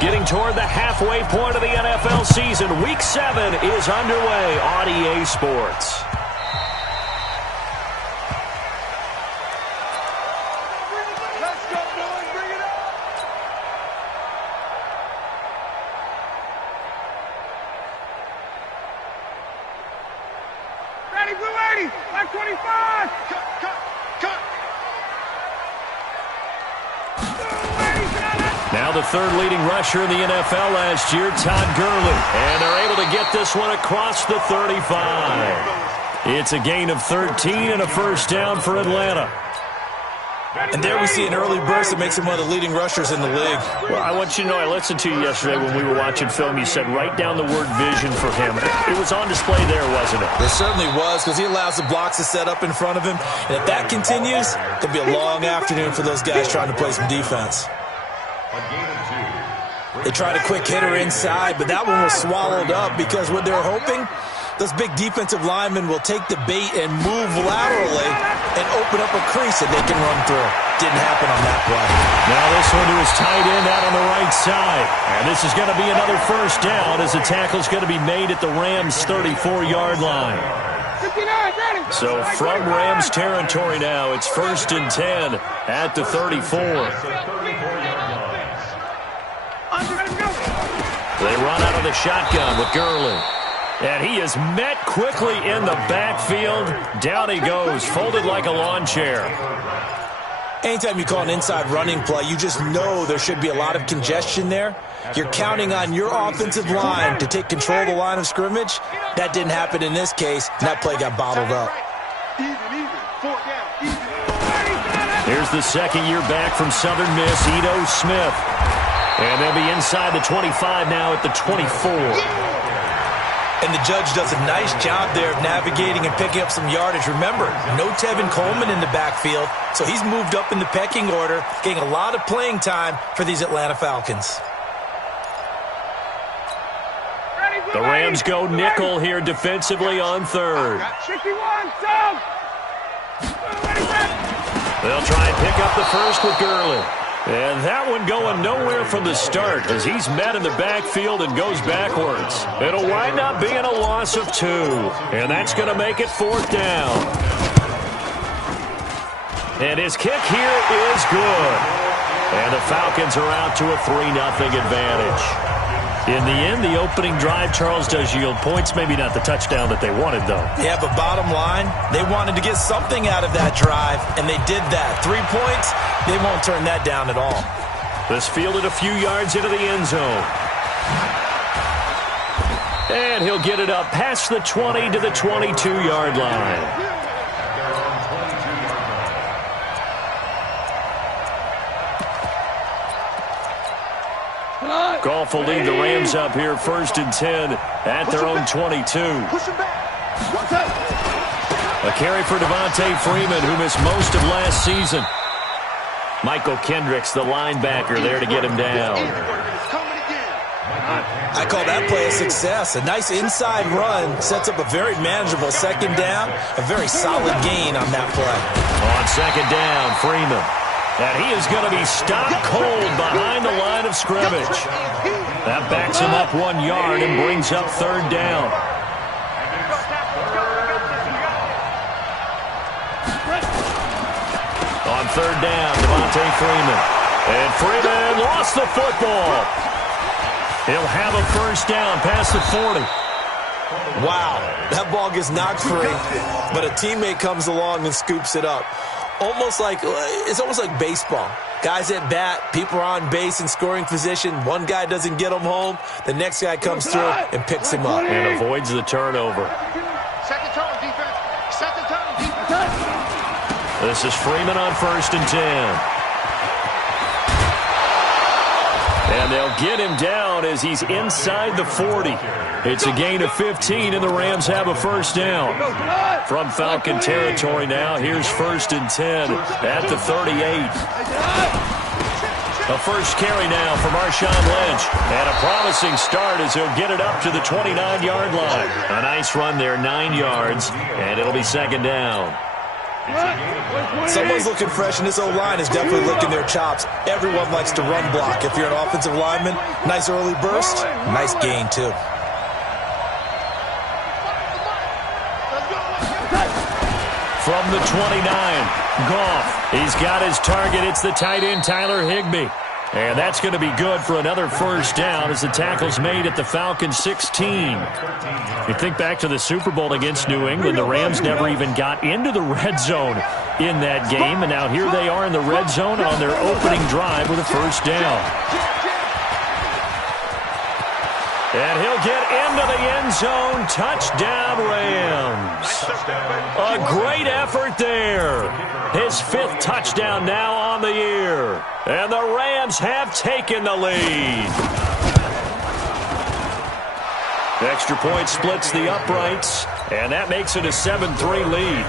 Getting toward the halfway point of the NFL season. Week 7 is underway on EA Sports. Now the third leading rusher in the NFL last year, Todd Gurley. And they're able to get this one across the 35. It's a gain of 13 and a first down for Atlanta. And there we see an early burst that makes him one of the leading rushers in the league. Well, I want you to know, I listened to you yesterday when we were watching film. You said write down the word vision for him. It was on display there, wasn't it? It certainly was, because he allows the blocks to set up in front of him. And if that continues, it could be a long afternoon for those guys trying to play some defense. They tried a quick hitter inside, but that one was swallowed up because what they're hoping, those big defensive linemen will take the bait and move laterally and open up a crease that they can run through. Didn't happen on that play. Now this one to his tight end out on the right side. And this is going to be another first down as the tackle's going to be made at the Rams' 34-yard line. So from Rams territory now, it's 1st and 10 at the 34. They run out of the shotgun with Gurley. And he is met quickly in the backfield. Down he goes, folded like a lawn chair. Anytime you call an inside running play, you just know there should be a lot of congestion there. You're counting on your offensive line to take control of the line of scrimmage. That didn't happen in this case, and that play got bottled up. Here's the second-year back from Southern Miss, Ito Smith. And they'll be inside the 25 now at the 24. And the judge does a nice job there of navigating and picking up some yardage. Remember, no Tevin Coleman in the backfield, so he's moved up in the pecking order, getting a lot of playing time for these Atlanta Falcons. The Rams go nickel here defensively on third. They'll try and pick up the first with Gurley. And that one going nowhere from the start as he's met in the backfield and goes backwards. It'll wind up being a loss of 2. And that's going to make it 4th down. And his kick here is good. And the Falcons are out to a 3-0 advantage. In the end, the opening drive, Charles, does yield points. Maybe not the touchdown that they wanted, though. Yeah, but bottom line, they wanted to get something out of that drive, and they did that. 3 points, they won't turn that down at all. This fielded a few yards into the end zone. And he'll get it up past the 20 to the 22-yard line. Goff will lead the Rams up here 1st and 10 at their own 22. A carry for Devontae Freeman, who missed most of last season. Michael Kendricks, the linebacker, there to get him down. I call that play a success. A nice inside run sets up a very manageable second down. A very solid gain on that play. On second down, Freeman. And he is going to be stopped cold behind the line of scrimmage. That backs him up 1 yard and brings up 3rd down. On 3rd down, Devontae Freeman. And Freeman lost the football. He'll have a first down past the 40. Wow, that ball gets knocked free, but a teammate comes along and scoops it up. It's almost like baseball. Guys at bat, people are on base in scoring position. One guy doesn't get him home. The next guy comes through and picks him up. And avoids the turnover. Set the tone, defense. Set the tone, defense. This is Freeman on 1st and 10. And they'll get him down as he's inside the 40. It's a gain of 15, and the Rams have a first down. From Falcon territory now, here's 1st and 10 at the 38. A first carry now for Marshawn Lynch. And a promising start as he'll get it up to the 29-yard line. A nice run there, 9 yards, and it'll be second down. Someone's looking fresh, and this O-line is definitely licking their chops. Everyone likes to run block. If you're an offensive lineman, nice early burst, nice gain too. From the 29, Goff. He's got his target. It's the tight end, Tyler Higbee. And that's going to be good for another first down as the tackle's made at the Falcons' 16. You think back to the Super Bowl against New England, the Rams never even got into the red zone in that game, and now here they are in the red zone on their opening drive with a first down. And he'll get into the end zone. Touchdown, Rams. A great effort there. His 5th touchdown now on the year. And the Rams have taken the lead. Extra point splits the uprights, and that makes it a 7-3 lead.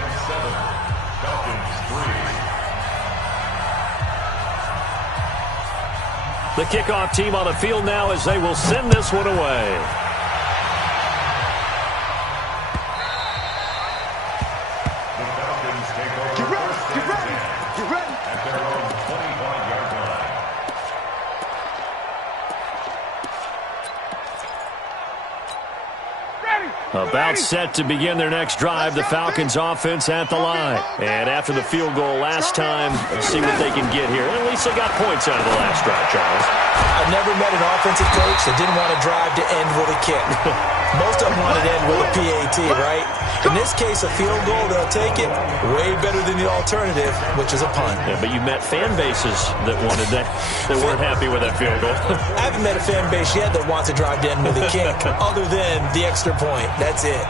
The kickoff team on the field now as they will send this one away. About set to begin their next drive, the Falcons offense at the line. And after the field goal last time, let's see what they can get here. At least they got points out of the last drive, Charles. I've never met an offensive coach that didn't want to drive to end with a kick. Most of them want to end with a PAT, right? In this case, a field goal, they'll take it. Way better than the alternative, which is a punt. Yeah, but you met fan bases that wanted that weren't happy with that field goal. I haven't met a fan base yet that wants to drive to end with a kick, other than the extra point. That's it.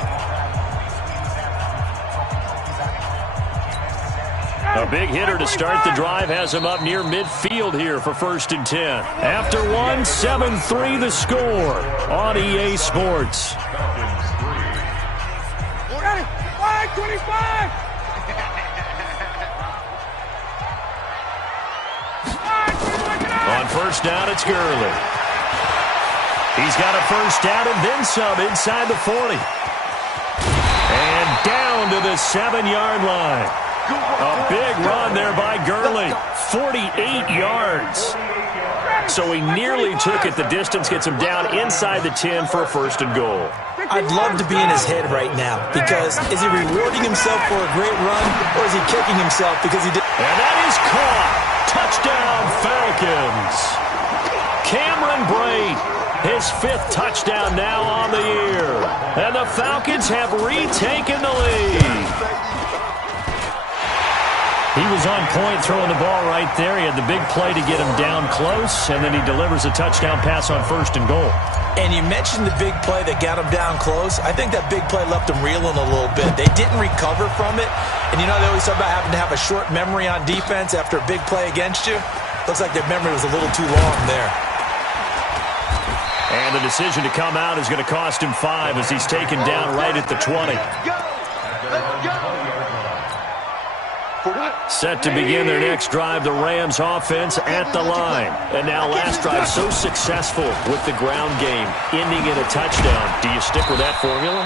A big hitter to start the drive has him up near midfield here for 1st and 10. After one, 7-3 the score on EA Sports. 25! On first down, it's Gurley. He's got a first down and then some inside the 40. And down to the 7-yard line. A big run there by Gurley. 48 yards. So he nearly took it the distance, gets him down inside the 10 for a 1st and goal. I'd love to be in his head right now, because is he rewarding himself for a great run, or is he kicking himself because he did? And that is caught. Touchdown, Falcons. Cameron Brate, his 5th touchdown now on the year. And the Falcons have retaken the lead. He was on point throwing the ball right there. He had the big play to get him down close, and then he delivers a touchdown pass on 1st and goal. And you mentioned the big play that got him down close. I think that big play left him reeling a little bit. They didn't recover from it. And you know, they always talk about having to have a short memory on defense after a big play against you. Looks like their memory was a little too long there. And the decision to come out is going to cost him 5 as he's taken down right at the 20. Set to begin their next drive, the Rams offense at the line. And now last drive so successful with the ground game, ending in a touchdown. Do you stick with that formula?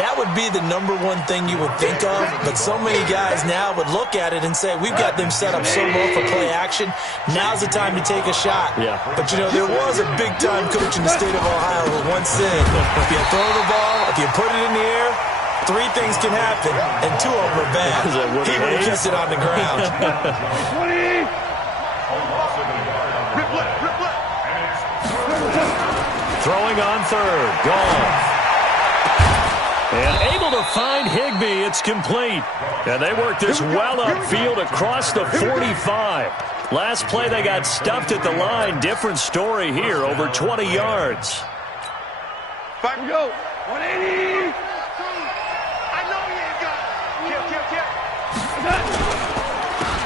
That would be the #1 thing you would think of, but so many guys now would look at it and say, we've got them set up so well for play action, now's the time to take a shot. Yeah. But, you know, there was a big-time coach in the state of Ohio who once said, if you throw the ball, if you put it in the air, 3 things can happen, and 2 of them are bad. He would have kept it on the ground. Throwing on 3rd. Goff. And able to find Higbee. It's complete. And they work this well upfield across the 45. Last play they got stuffed at the line. Different story here. Over 20 yards. 5 to go. 180.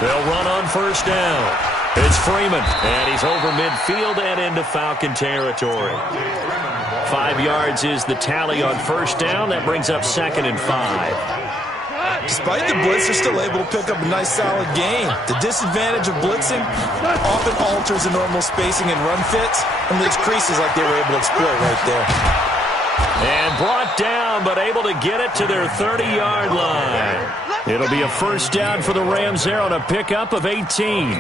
They'll run on first down. It's Freeman, and he's over midfield and into Falcon territory. 5 yards is the tally on first down. That brings up 2nd and 5. Despite the blitz, they're still able to pick up a nice, solid gain. The disadvantage of blitzing often alters the normal spacing and run fits and leaves creases like they were able to exploit right there. And brought down, but able to get it to their 30-yard line. It'll be a first down for the Rams there on a pickup of 18.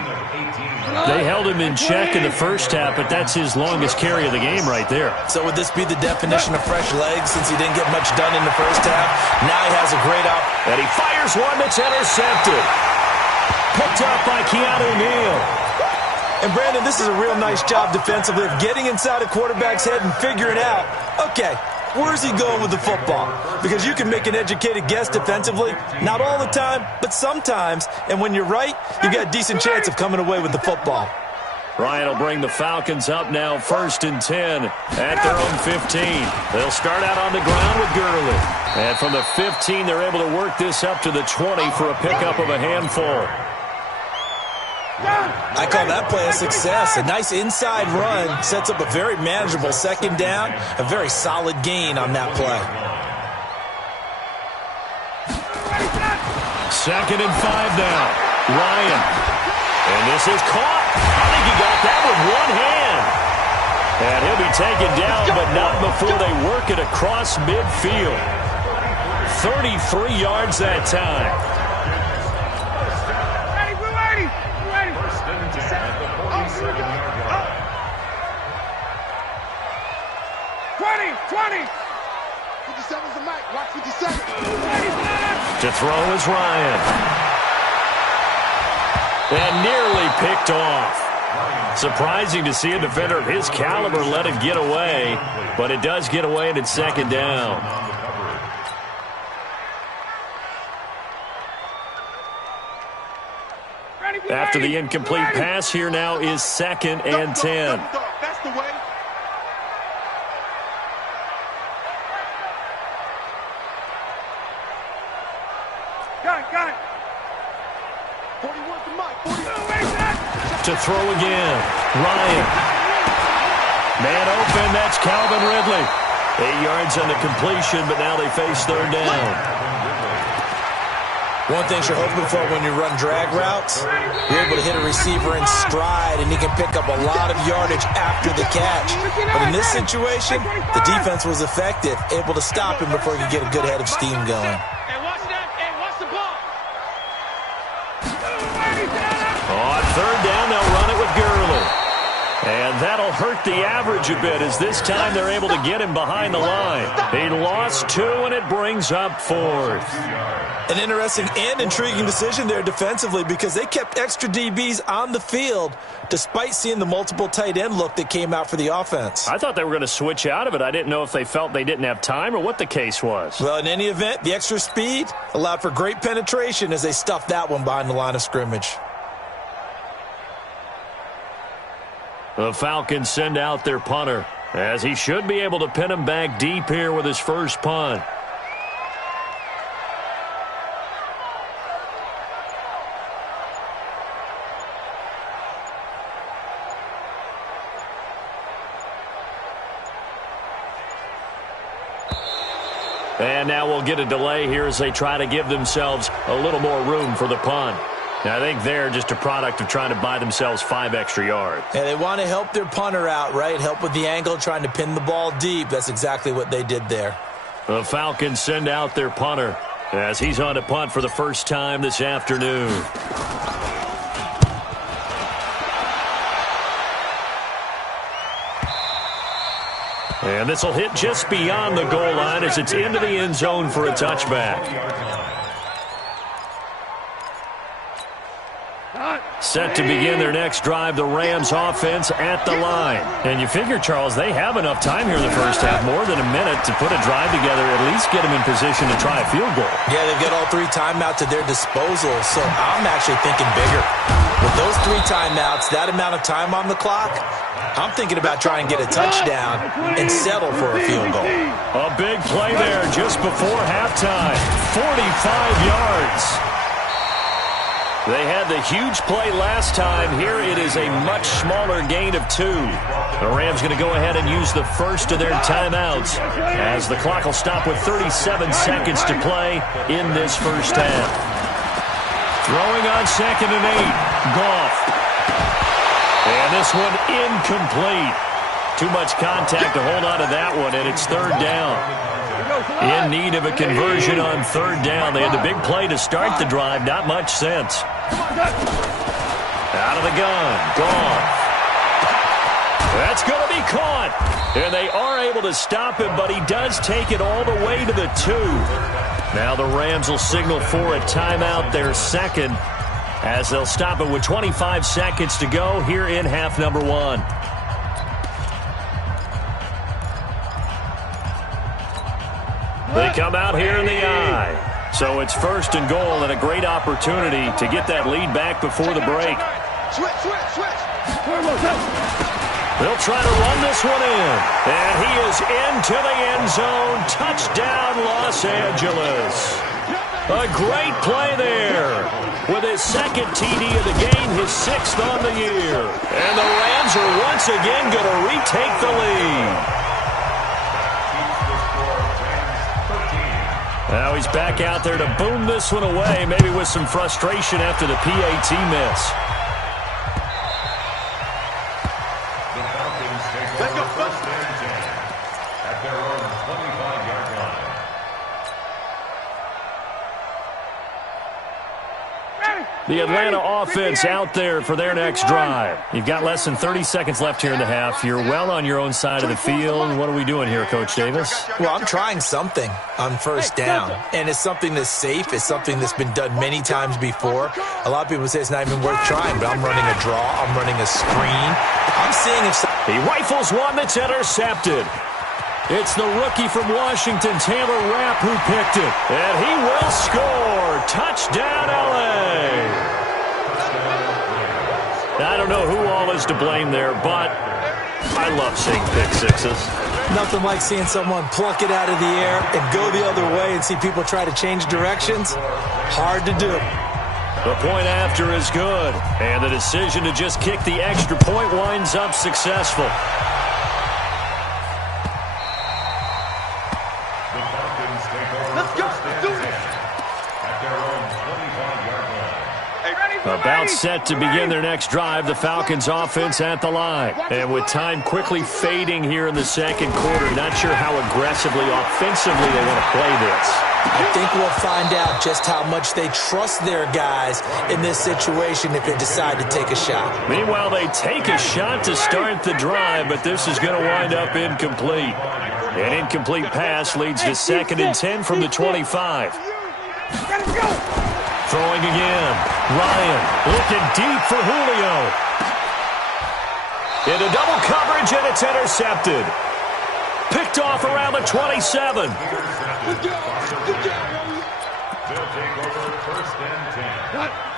They held him in check in the first half, but that's his longest carry of the game right there. So would this be the definition of fresh legs since he didn't get much done in the first half? Now he has a great out. And he fires one that's intercepted. Picked up by Keanu Neal. And, Brandon, this is a real nice job defensively of getting inside a quarterback's head and figuring out, okay, where's he going with the football? Because you can make an educated guess defensively, not all the time, but sometimes. And when you're right, you got a decent chance of coming away with the football. Ryan will bring the Falcons up now, 1st and 10 at their own 15. They'll start out on the ground with Gurley. And from the 15, they're able to work this up to the 20 for a pickup of a handful. I call that play a success. A nice inside run sets up a very manageable second down, a very solid gain on that play. 2nd and 5 now. Ryan. And this is caught. I think he got that with one hand. And he'll be taken down, but not before they work it across midfield. 33 yards that time. 20. 57's the mic. Watch 57. To throw is Ryan. And nearly picked off. Surprising to see a defender of his caliber let it get away, but it does get away and it's 2nd down. After the incomplete pass, here now is 2nd and 10. That's the way. Got it. 41 to Mike. 42. To throw again. Ryan. Man open, that's Calvin Ridley. 8 yards on the completion, but now they face 3rd down. One thing you're hoping for when you run drag routes, you're able to hit a receiver in stride, and he can pick up a lot of yardage after the catch. But in this situation, the defense was effective, able to stop him before he could get a good head of steam going. On 3rd down, they'll run it with Gurley. And that'll hurt the average a bit as this time they're able to get him behind the line. He lost 2, and it brings up 4th. An interesting and intriguing decision there defensively because they kept extra DBs on the field despite seeing the multiple tight end look that came out for the offense. I thought they were going to switch out of it. I didn't know if they felt they didn't have time or what the case was. Well, in any event, the extra speed allowed for great penetration as they stuffed that one behind the line of scrimmage. The Falcons send out their punter as he should be able to pin him back deep here with his first punt. And now we'll get a delay here as they try to give themselves a little more room for the punt. Now, I think they're just a product of trying to buy themselves 5 extra yards. And they want to help their punter out, right? Help with the angle, trying to pin the ball deep. That's exactly what they did there. The Falcons send out their punter as he's on to punt for the first time this afternoon. And this will hit just beyond the goal line as it's into the end zone for a touchback. Set to begin their next drive, the Rams offense at the line. And you figure, Charles, they have enough time here in the first half, more than a minute, to put a drive together, at least get them in position to try a field goal. Yeah, they've got all 3 timeouts at their disposal, so I'm actually thinking bigger. With those 3 timeouts, that amount of time on the clock, I'm thinking about trying to get a touchdown and settle for a field goal. A big play there just before halftime. 45 yards. They had the huge play last time. Here it is a much smaller gain of 2. The Rams going to go ahead and use the first of their timeouts as the clock will stop with 37 seconds to play in this first half. Throwing on 2nd and 8. Goff. And this one incomplete. Too much contact to hold on to that one, and it's third down. In need of a conversion on third down. They had the big play to start the drive. Not much sense. Out of the gun. Gone. That's going to be caught. And they are able to stop him, but he does take it all the way to the 2. Now the Rams will signal for a timeout, their second, as they'll stop it with 25 seconds to go here in half number 1. They come out here in the I. So it's first and goal and a great opportunity to get that lead back before the break. They'll try to run this one in. And he is into the end zone. Touchdown, Los Angeles. A great play there. With his second TD of the game, his 6th on the year. And the Rams are once again going to retake the lead. Now he's back out there to boom this one away, maybe with some frustration after the PAT miss. Let's go. First and 10 at their own 25-yard line. The Atlanta offense out there for their next drive. You've got less than 30 seconds left here in the half. You're well on your own side of the field. What are we doing here, Coach Davis? Well, I'm trying something on first down, and it's something that's safe. It's something that's been done many times before. A lot of people say it's not even worth trying, but I'm running a draw. I'm running a screen. I'm seeing if he rifles one that's intercepted. It's the rookie from Washington, Taylor Rapp, who picked it. And he will score. Touchdown, L.A. I don't know who all is to blame there, but I love seeing pick sixes. Nothing like seeing someone pluck it out of the air and go the other way and see people try to change directions. Hard to do. The point after is good, and the decision to just kick the extra point winds up successful. About set to begin their next drive, the Falcons offense at the line. And with time quickly fading here in the second quarter, not sure how aggressively, offensively they want to play this. I think we'll find out just how much they trust their guys in this situation if they decide to take a shot. Meanwhile, they take a shot to start the drive, but this is going to wind up incomplete. An incomplete pass leads to 2nd and 10 from the 25. Throwing again. Ryan looking deep for Julio. Into double coverage, and it's intercepted. Picked off around the 27.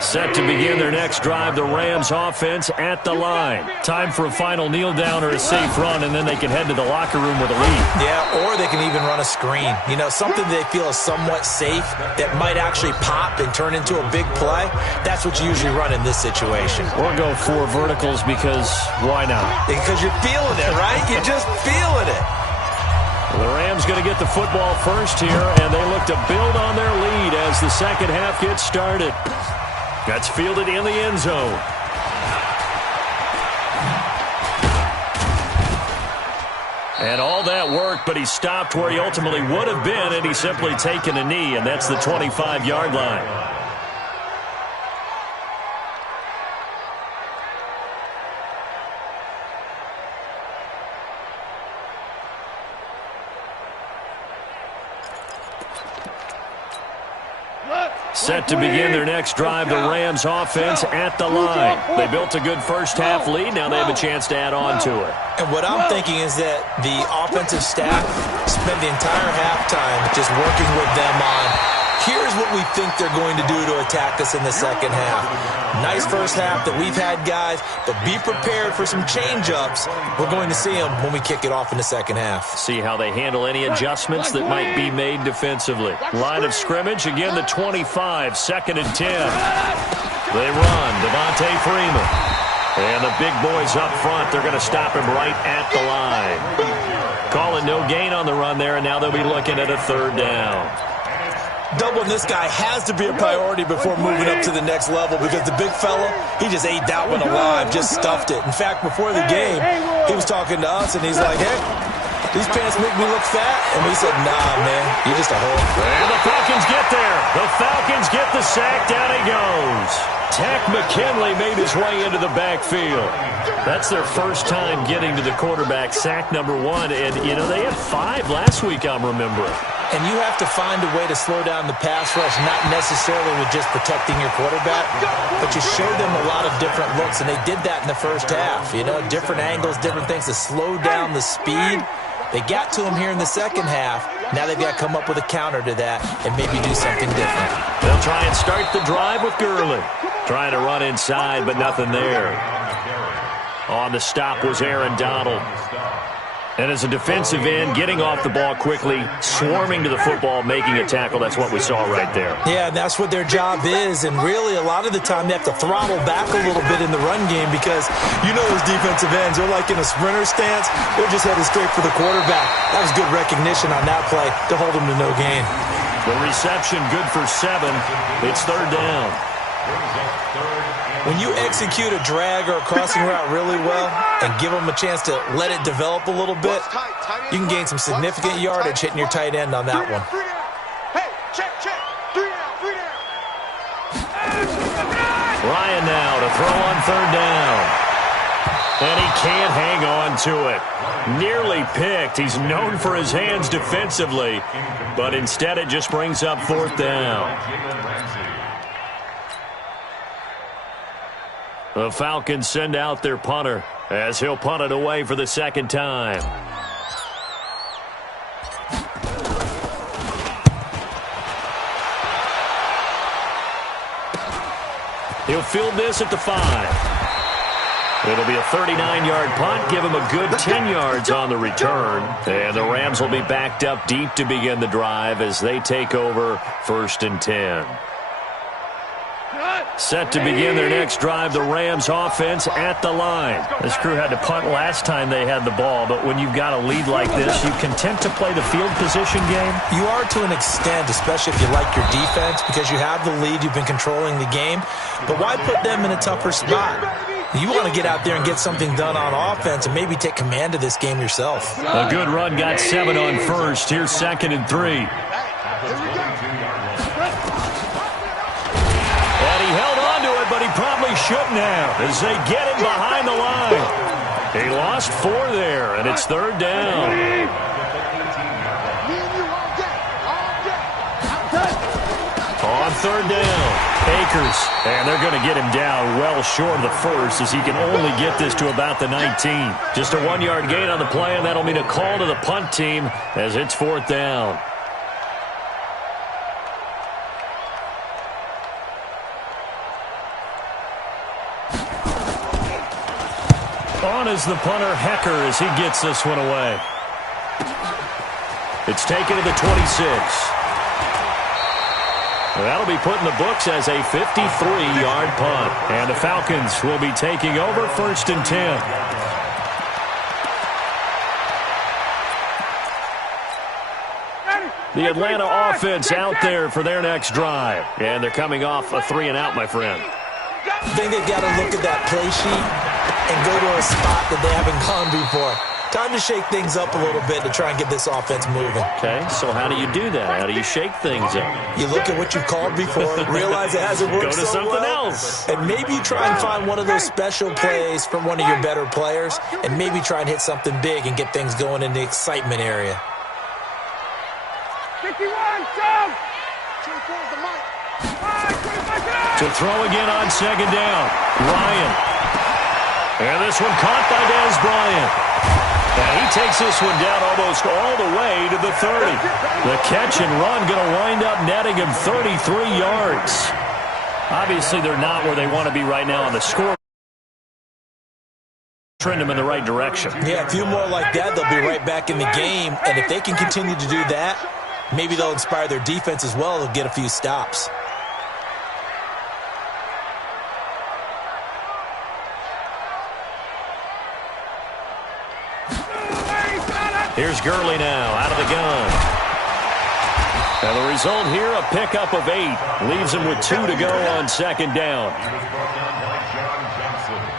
Set to begin their next drive, the Rams offense at the line. Time for a final kneel down or a safe run, and then they can head to the locker room with a lead. Yeah, or they can even run a screen. You know, something they feel is somewhat safe that might actually pop and turn into a big play. That's what you usually run in this situation. Or go 4 verticals because why not? Because you're feeling it, right? You're just feeling it. Well, the Rams going to get the football first here, and they look to build on their lead as the second half gets started. That's fielded in the end zone. And all that work, but he stopped where he ultimately would have been, and he's simply taken a knee, and that's the 25-yard line. Set to begin their next drive, the Rams offense at the line. They built a good first half lead. Now they have a chance to add on to it. And what I'm thinking is that the offensive staff spent the entire halftime just working with them on, here's what we think they're going to do to attack us in the second half. Nice first half that we've had, guys, but be prepared for some change-ups. We're going to see them when we kick it off in the second half. See how they handle any adjustments that might be made defensively. Line of scrimmage, again the 25, 2nd and 10. They run, Devontae Freeman. And the big boys up front, they're going to stop him right at the line. Calling no gain on the run there, and now they'll be looking at a 3rd down. Doubling this guy has to be a priority before moving up to the next level because the big fella, he just ate that one alive, just stuffed it. In fact, before the game, he was talking to us, and he's like, hey, these pants make me look fat. And we said, nah, man, you're just a hole. And the Falcons get there. The Falcons get the sack. Down he goes. Tack McKinley made his way into the backfield. That's their first time getting to the quarterback, sack number 1. And, you know, they had 5 last week, I'm remembering. And you have to find a way to slow down the pass rush, not necessarily with just protecting your quarterback, but you show them a lot of different looks, and they did that in the first half. You know, different angles, different things to slow down the speed. They got to him here in the second half. Now they've got to come up with a counter to that and maybe do something different. They'll try and start the drive with Gurley. Trying to run inside, but nothing there. On the stop was Aaron Donald. And as a defensive end, getting off the ball quickly, swarming to the football, making a tackle, that's what we saw right there. Yeah, and that's what their job is. And really, a lot of the time, they have to throttle back a little bit in the run game because, you know, those defensive ends, they're like in a sprinter stance. They're just headed straight for the quarterback. That was good recognition on that play to hold them to no gain. The reception good for 7. It's third down. When you execute a drag or a crossing route really well and give them a chance to let it develop a little bit, you can gain some significant yardage hitting your tight end on that one. Ryan now to throw on third down. And he can't hang on to it. Nearly picked. He's known for his hands defensively, but instead it just brings up fourth down. The Falcons send out their punter as he'll punt it away for the second time. He'll field this at the 5. It'll be a 39-yard punt, give him a good 10 yards on the return. And the Rams will be backed up deep to begin the drive as they take over 1st and 10. Set to begin their next drive, the Rams offense at the line. This crew had to punt last time they had the ball, but when you've got a lead like this, you content to play the field position game? You are to an extent, especially if you like your defense, because you have the lead, you've been controlling the game. But why put them in a tougher spot? You want to get out there and get something done on offense and maybe take command of this game yourself. A good run, got 7 on first. Here's 2nd and 3. But he probably shouldn't have as they get him behind the line. He lost 4 there, and it's third down. On third down, Akers, and they're going to get him down well short of the first as he can only get this to about the 19. Just a 1-yard gain on the play, and that'll mean a call to the punt team as it's fourth down. On is the punter, Hecker, as he gets this one away. It's taken to the 26. That'll be put in the books as a 53-yard punt. And the Falcons will be taking over 1st and 10. The Atlanta offense out there for their next drive. And they're coming off a 3-and-out, my friend. I think they've got to look at that play sheet and go to a spot that they haven't gone before. Time to shake things up a little bit to try and get this offense moving. Okay, so how do you do that? How do you shake things up? You look at what you've called before, realize it hasn't worked Go to so something well, else. and maybe you try and find one of those special plays from one of your better players, and maybe try and hit something big and get things going in the excitement area. 51, jump! To throw again on second down, Ryan. And this one caught by Dez Bryant. And he takes this one down almost all the way to the 30. The catch and run going to wind up netting him 33 yards. Obviously, they're not where they want to be right now on the score. Trend them in the right direction. Yeah, a few more like that, they'll be right back in the game. And if they can continue to do that, maybe they'll inspire their defense as well. They'll get a few stops. Here's Gurley now, out of the gun. And the result here, a pickup of 8. Leaves him with 2 to go on second down.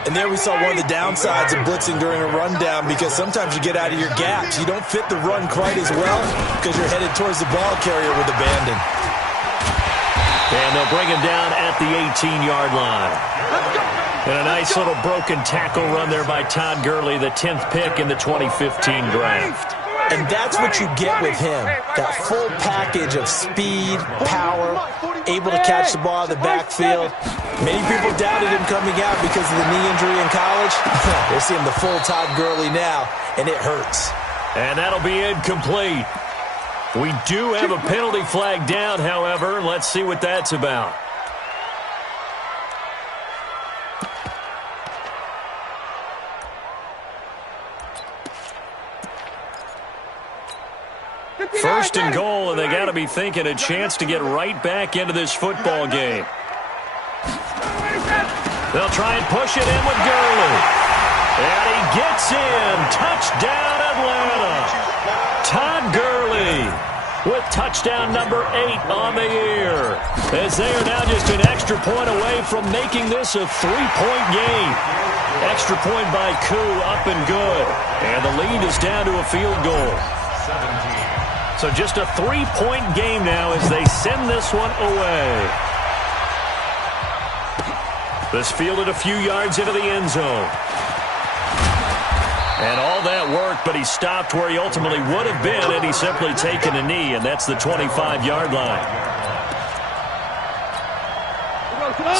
And there we saw one of the downsides of blitzing during a rundown, because sometimes you get out of your gaps. You don't fit the run quite as well because you're headed towards the ball carrier with abandon. And they'll bring him down at the 18-yard line. And a nice little broken tackle run there by Todd Gurley, the 10th pick in the 2015 draft. And that's what you get with him, that full package of speed, power, able to catch the ball in the backfield. Many people doubted him coming out because of the knee injury in college. They're seeing the full Todd Gurley now, and it hurts. And that'll be incomplete. We do have a penalty flag down, however. Let's see what that's about. First and goal, and they got to be thinking a chance to get right back into this football game. They'll try and push it in with Gurley. And he gets in. Touchdown, Atlanta. Todd Gurley with touchdown number 8 on the year, as they are now just an extra point away from making this a 3-point game. Extra point by Koo, up and good. And the lead is down to a field goal. So just a 3-point game now as they send this one away. This fielded a few yards into the end zone. And all that worked, but he stopped where he ultimately would have been had he simply taken a knee, and that's the 25-yard line.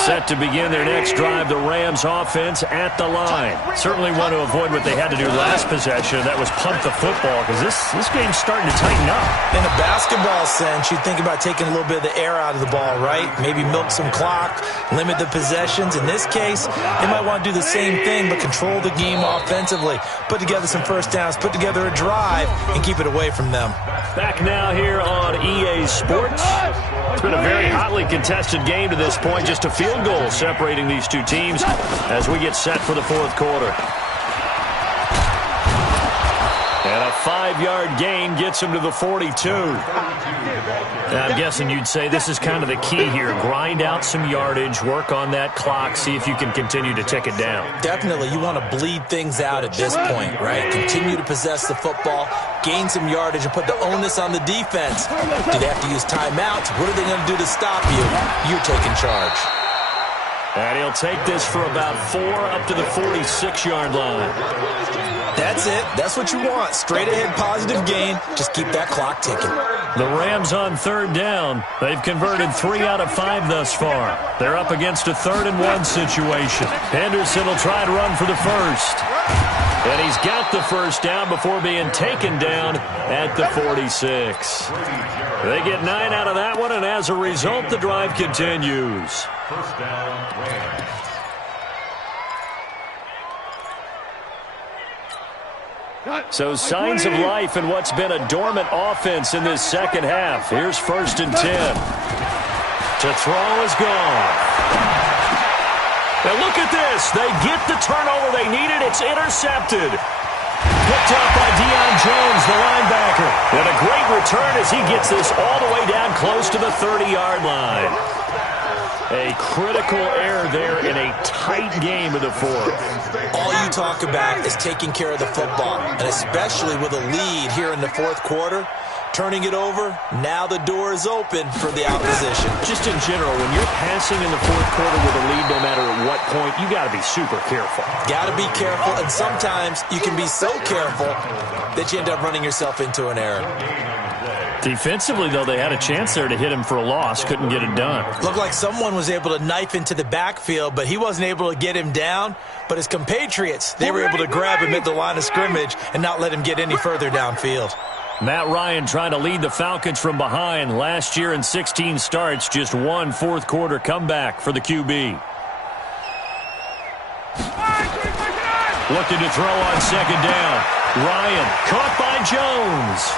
Set to begin their next drive, the Rams offense at the line. Certainly want to avoid what they had to do last possession, that was punt the football, because this game's starting to tighten up. In a basketball sense, you think about taking a little bit of the air out of the ball, right? Maybe milk some clock, limit the possessions. In this case, they might want to do the same thing, but control the game offensively. Put together some first downs, put together a drive, and keep it away from them. Back now here on EA Sports. It's been a very hotly contested game to this point. Just a field goal separating these two teams as we get set for the fourth quarter. And a 5-yard gain gets him to the 42. I'm guessing you'd say this is kind of the key here. Grind out some yardage, work on that clock, see if you can continue to tick it down. Definitely. You want to bleed things out at this point, right? Continue to possess the football, gain some yardage, and put the onus on the defense. Do they have to use timeouts? What are they going to do to stop you? You're taking charge. And he'll take this for about 4 up to the 46-yard line. That's it. That's what you want. Straight ahead positive gain. Just keep that clock ticking. The Rams on third down. They've converted 3 out of 5 thus far. They're up against a 3rd and 1 situation. Henderson will try to run for the first. And he's got the first down before being taken down at the 46. They get 9 out of that one, and as a result, the drive continues. First down, Rams. So signs of life in what's been a dormant offense in this second half. Here's 1st and 10. To throw is gone. Now look at this. They get the turnover they needed. It's intercepted. Picked up by Deion Jones, the linebacker. And a great return as he gets this all the way down close to the 30-yard line. A critical error there in a tight game of the fourth. All you talk about is taking care of the football, and especially with a lead here in the fourth quarter, turning it over, now the door is open for the opposition. Just in general, when you're passing in the fourth quarter with a lead, no matter at what point, you got to be super careful. Got to be careful, and sometimes you can be so careful that you end up running yourself into an error. Defensively, though, they had a chance there to hit him for a loss. Couldn't get it done. Looked like someone was able to knife into the backfield, but he wasn't able to get him down. But his compatriots, they were able to grab him at the line of scrimmage and not let him get any further downfield. Matt Ryan trying to lead the Falcons from behind. Last year in 16 starts, just 1 fourth-quarter comeback for the QB. Looking to throw on second down. Ryan caught by Jones.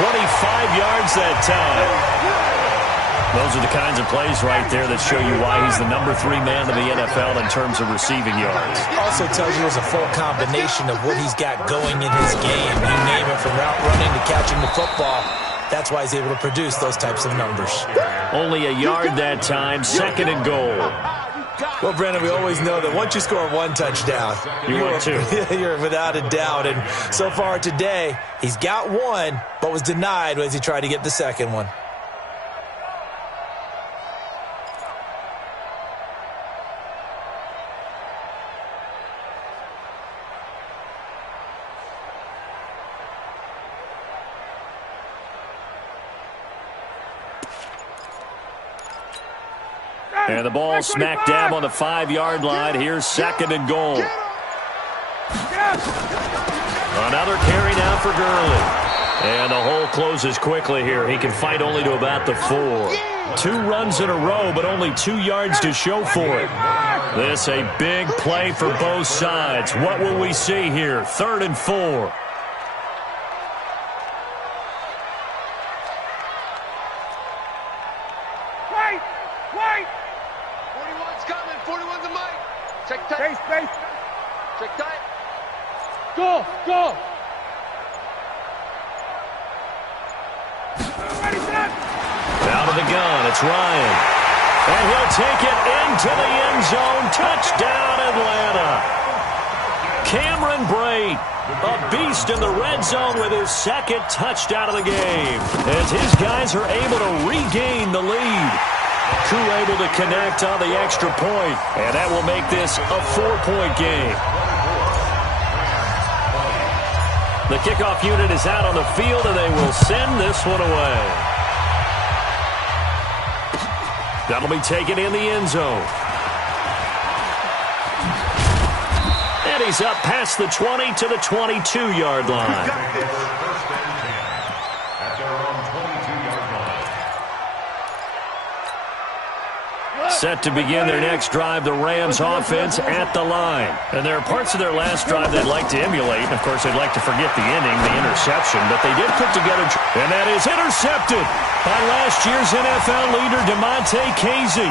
25 yards that time. Those are the kinds of plays right there that show you why he's the number 3 man in the NFL in terms of receiving yards. Also tells you there's a full combination of what he's got going in his game. You name it, from route running to catching the football. That's why he's able to produce those types of numbers. Only a yard that time, 2nd and goal. Well, Brandon, we always know that once you score 1 touchdown, you're without a doubt. And so far today, he's got 1, but was denied as he tried to get the 2nd one. And the ball smack dab on the 5-yard line. Here's 2nd and goal. Another carry now for Gurley. And the hole closes quickly here. He can fight only to about the 4. 2 runs in a row, but only 2 yards to show for it. This a big play for both sides. What will we see here? 3rd and 4. Go! Out of the gun, it's Ryan. And he'll take it into the end zone. Touchdown, Atlanta. Cameron Brate, a beast in the red zone with his 2nd touchdown of the game, as his guys are able to regain the lead. Koo able to connect on the extra point, and that will make this a 4-point game. The kickoff unit is out on the field, and they will send this one away. That'll be taken in the end zone. And he's up past the 20 to the 22-yard line. Set to begin their next drive, the Rams offense at the line. And there are parts of their last drive they'd like to emulate. And of course, they'd like to forget the ending, the interception. But they did put together, and that is intercepted by last year's NFL leader, Damontae Kazee.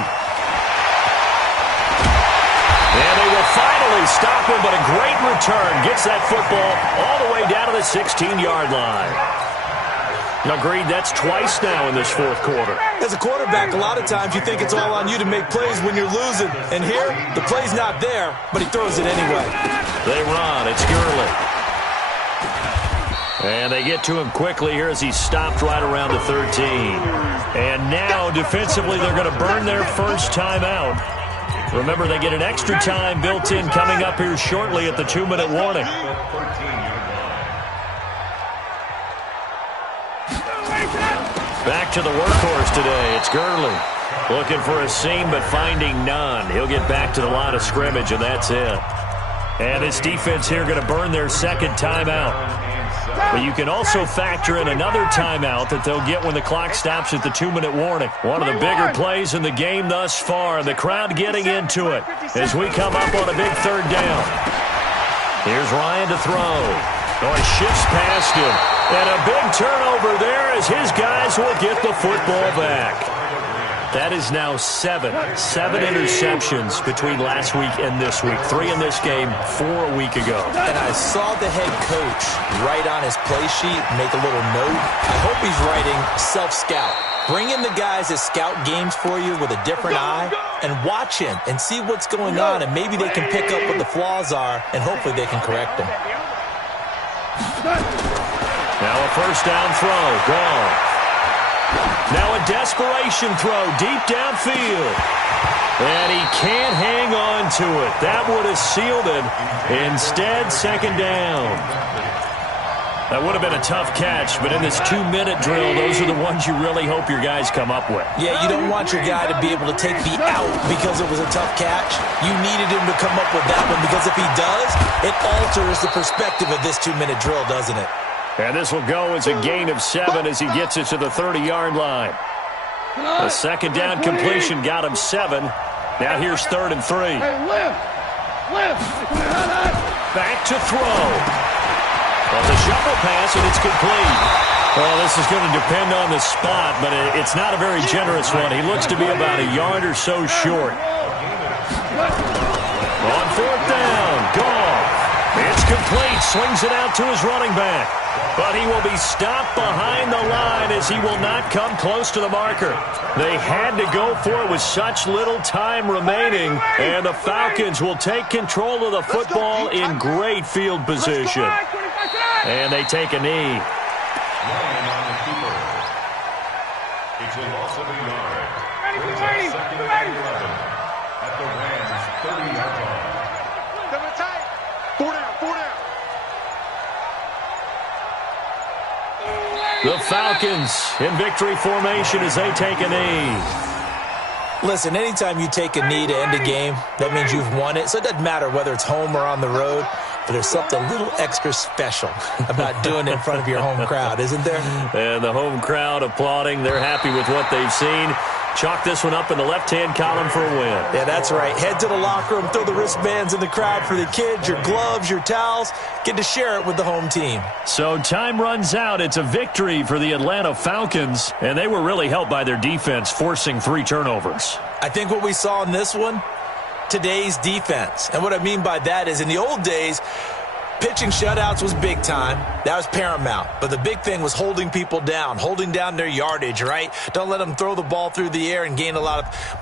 And they will finally stop him, but a great return. Gets that football all the way down to the 16-yard line. Agreed, that's twice now in this 4th quarter. As a quarterback, a lot of times you think it's all on you to make plays when you're losing. And here, the play's not there, but he throws it anyway. They run. It's Gurley. And they get to him quickly here as he stopped right around the 13. And now, defensively, they're going to burn their first timeout. Remember, they get an extra time built in coming up here shortly at the 2-minute warning. Back to the workhorse today. It's Gurley. Looking for a seam, but finding none. He'll get back to the line of scrimmage, and that's it. And this defense here going to burn their 2nd timeout. But you can also factor in another timeout that they'll get when the clock stops at the 2-minute warning. One of the bigger plays in the game thus far. The crowd getting into it as we come up on a big 3rd down. Here's Ryan to throw. Oh, he shifts past him. And a big turnover there as his guys will get the football back. That is now 7 interceptions between last week and this week. 3 in this game, 4 a week ago. And I saw the head coach write on his play sheet, make a little note. I hope he's writing self-scout. Bring in the guys that scout games for you with a different eye and watch him and see what's going on, and maybe they can pick up what the flaws are, and hopefully they can correct them. Now a first down throw, gone. Now a desperation throw deep downfield. And he can't hang on to it. That would have sealed it. Instead, 2nd down. That would have been a tough catch, but in this 2-minute drill, those are the ones you really hope your guys come up with. Yeah, you don't want your guy to be able to take the out because it was a tough catch. You needed him to come up with that one, because if he does, it alters the perspective of this 2-minute drill, doesn't it? And this will go as a gain of 7 as he gets it to the 30-yard line. The 2nd down completion got him 7. Now here's 3rd and 3. Back to throw. Well, the shovel pass, and it's complete. Well, this is going to depend on the spot, but it's not a very generous one. He looks to be about a yard or so short. On fourth down, Goff. It's complete. Swings it out to his running back. But he will be stopped behind the line as he will not come close to the marker. They had to go for it with such little time remaining. And the Falcons will take control of the football in great field position. And they take a knee. It's a loss of a yard. Brings up 2nd and 11 at the Rams' 30-yard line. The Falcons in victory formation as they take a knee. Listen, anytime you take a knee to end a game, that means you've won it. So it doesn't matter whether it's home or on the road, but there's something a little extra special about doing it in front of your home crowd, isn't there? And the home crowd applauding. They're happy with what they've seen. Chalk this one up in the left-hand column for a win. Yeah, that's right. Head to the locker room, throw the wristbands in the crowd for the kids, your gloves, your towels. Get to share it with the home team. So time runs out. It's a victory for the Atlanta Falcons, and they were really helped by their defense, forcing 3 turnovers. I think what we saw in this one, today's defense. And what I mean by that is in the old days, pitching shutouts was big time. That was paramount. But the big thing was holding people down, holding down their yardage, right? Don't let them throw the ball through the air and gain a lot of